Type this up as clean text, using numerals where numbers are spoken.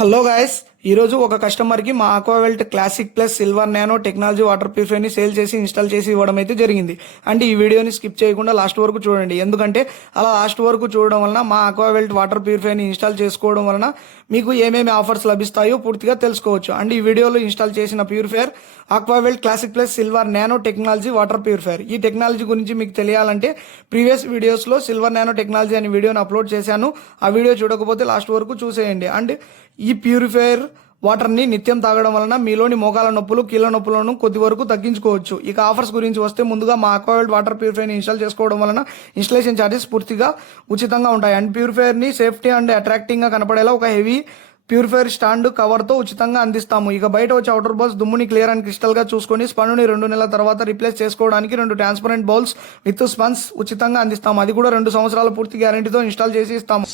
Hello guys, ఈరోజు ఒక కస్టమర్కి మా Aquavelt classic plus silver nano technology water ప్యూరిఫైర్ని సేల్ చేసి ఇన్స్టాల్ చేసి ఇవ్వడం అయితే జరిగింది. అంటే ఈ వీడియోని స్కిప్ చేయకుండా లాస్ట్ వరకు చూడండి. ఎందుకంటే అలా లాస్ట్ వరకు చూడడం వలన మా ఆక్వావెల్ట్ వాటర్ ప్యూరిఫైర్ని ఇన్స్టాల్ చేసుకోవడం వలన మీకు ఏమేమి ఆఫర్స్ లభిస్తాయో పూర్తిగా తెలుసుకోవచ్చు. అండ్ ఈ వీడియోలో ఇన్స్టాల్ చేసిన purifier Aquavelt classic plus silver nano technology water purifier. ఈ టెక్నాలజీ గురించి మీకు తెలియాలంటే ప్రీవియస్ వీడియోస్లో సిల్వర్ నానో టెక్నాలజీ అనే వీడియోని అప్లోడ్ చేశాను. ఆ వీడియో చూడకపోతే లాస్ట్ వరకు చూసేయండి. అండ్ ఈ ప్యూరిఫైర్ వాటర్ని నిత్యం తాగడం వలన మీలోని మోకాల నొప్పులు, కీళ్ళ నొప్పులను కొద్ది వరకు తగ్గించుకోవచ్చు. ఇక ఆఫర్స్ గురించి వస్తే ముందుగా మా ఆక్వావెల్ట్ వాటర్ ప్యూరిఫైర్ని ఇన్స్టాల్ చేసుకోవడం వలన ఇన్స్టలేషన్ ఛార్జెస్ పూర్తిగా ఉచితంగా ఉంటాయి. అండ్ ప్యూరిఫైర్ని సేఫ్టీ అండ్ అట్రాక్టింగ్గా కనపడేలా ఒక హెవీ ప్యూరిఫైర్ స్టాండ్ కవర్తో ఉచితంగా అందిస్తాము. ఇక బయట వచ్చే అవుటర్ బౌల్స్ దుమ్ముని క్లియర్ అండ్ క్రిస్టల్గా చూసుకొని స్పన్నుని 2 నెలల తర్వాత రీప్లేస్ చేసుకోవడానికి 2 ట్రాన్స్పరెంట్ బౌల్స్ విత్ స్పన్స్ ఉచితంగా అందిస్తాము. అది కూడా 2 సంవత్సరాల పూర్తి గ్యారంటీతో ఇన్స్టాల్ చేసి ఇస్తాము.